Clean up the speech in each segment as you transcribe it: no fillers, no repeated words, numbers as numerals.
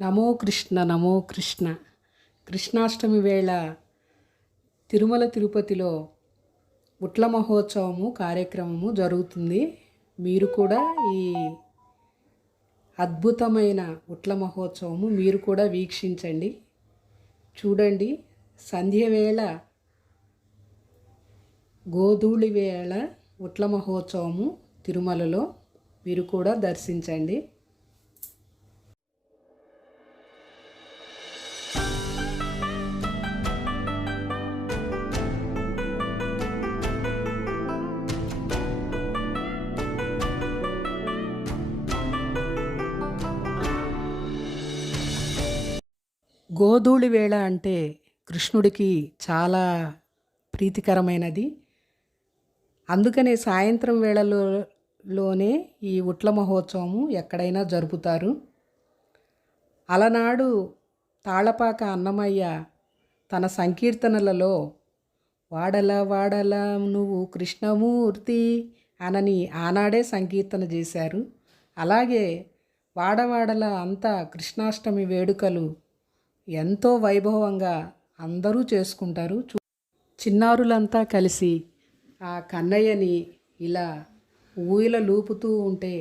నమో కృష్ణ నమో కృష్ణ. కృష్ణాష్టమి వేళ తిరుమల తిరుపతిలో ఉట్ల మహోత్సవము కార్యక్రమము జరుగుతుంది. మీరు కూడా ఈ అద్భుతమైన ఉట్ల మహోత్సవము మీరు కూడా వీక్షించండి, చూడండి. సంధ్య వేళ గోధూళి వేళ ఉట్ల మహోత్సవము తిరుమలలో మీరు కూడా దర్శించండి. గోధూళి వేళ అంటే కృష్ణుడికి చాలా ప్రీతికరమైనది. అందుకనే సాయంత్రం వేళలోనే ఈ ఉట్ల మహోత్సవము ఎక్కడైనా జరుపుతారు. అలనాడు తాళపాక అన్నమయ్య తన సంకీర్తనలలో వాడల వాడల నువ్వు కృష్ణమూర్తి అనని ఆనాడే సంకీర్తన చేశారు. అలాగే వాడవాడల అంతా కృష్ణాష్టమి వేడుకలు ఎంతో వైభవంగా అందరూ చేసుకుంటారు. చిన్నారులంతా కలిసి ఆ కన్నయ్యని ఇలా ఊయల లూపుతూ ఉంటే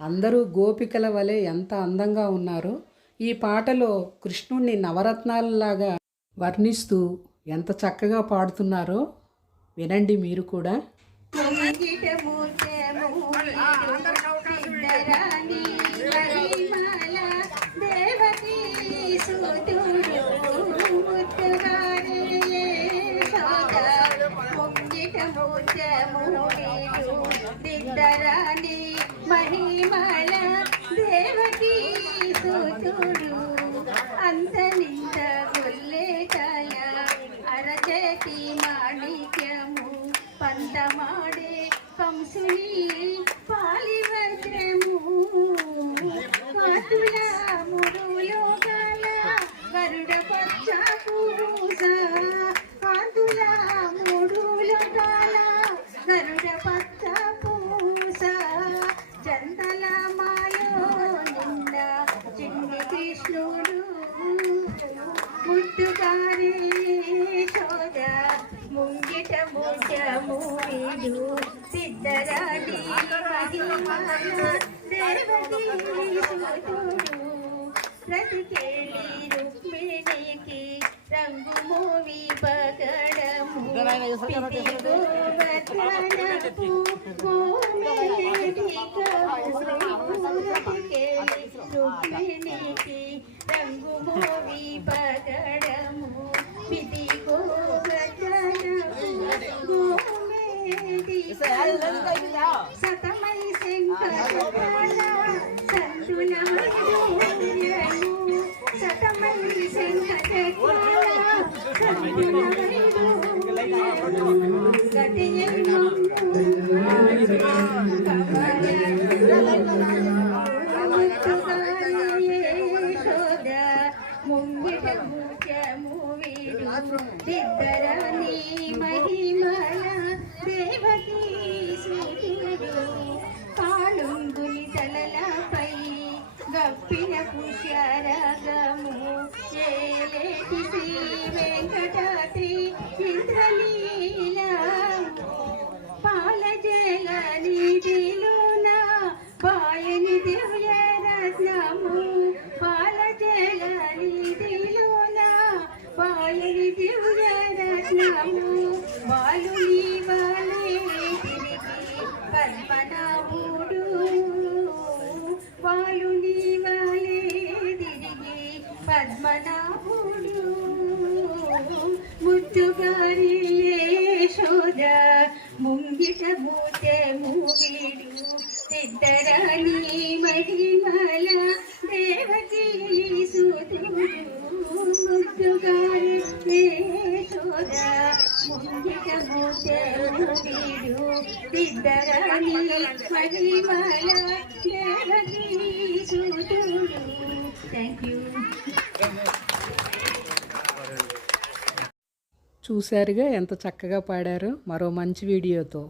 అందరూ గోపికల వలె ఎంత అందంగా ఉన్నారో. ఈ పాటలో కృష్ణుణ్ణి నవరత్నాలలాగా వర్ణిస్తూ ఎంత చక్కగా పాడుతున్నారో వినండి మీరు కూడా. దిద్దరాని మహిమల దేవకీ సుతుడు అంత నింద గొల్లే కల అరచేతి మాణిక్యము పంతమాడే కంసుని పాలివజ్రము కాతుల మురులో గల గరుడ పచ్చ పూస కాతుల మురులో గల గరుడ పచ్చ పూస చందల మాయో నింద చిన్ని కృష్ణుడు ముట్టుగారే శోధ ముంగిట ముజము వీడు సిద్ధరాడి మహిమల దేవకీ సుతుడు ప్రతికేళి రుక్మిణికి రంగు మోవి పగడము పితి గోవర్ధనపు ప్రతికేళి రుక్మిణికి రంగు మోవి పగడము పితి గోవర్ధనపు గోమేది సతమై శంకర సంతుల సతమై శంకర ముంగిట ముఖ్యము వీడు దిద్దరాని మహిమల దేవకీ సుతుడు కాళుంగుని తలలపై గప్పిన పుష్యరాగము ఏలేటి శ్రీ వెంకటాద్రి ఇంద్రలీల పాలజల నిధిలోన పాయని దివ్య రత్నము పాలజల నిధిలోన పాయని దివ్య రత్నము బాలుని వలె తిరిగి పద్మనాభుడు బాలుని వలె తిరిగి పద్మనాభుడు ముట్టుగారి యశోద ముంగిట మూతము వీడు సిద్ధరాని మహిమల దేవకీ సుతుడు ముట్టుగారి యశోద ముంగిట మూతము వీడు సిద్ధరాని మహిమల దేవకీ సుతుడు. Thank you. చూశారుగా ఎంత చక్కగా పాడారో. మరో మంచి వీడియోతో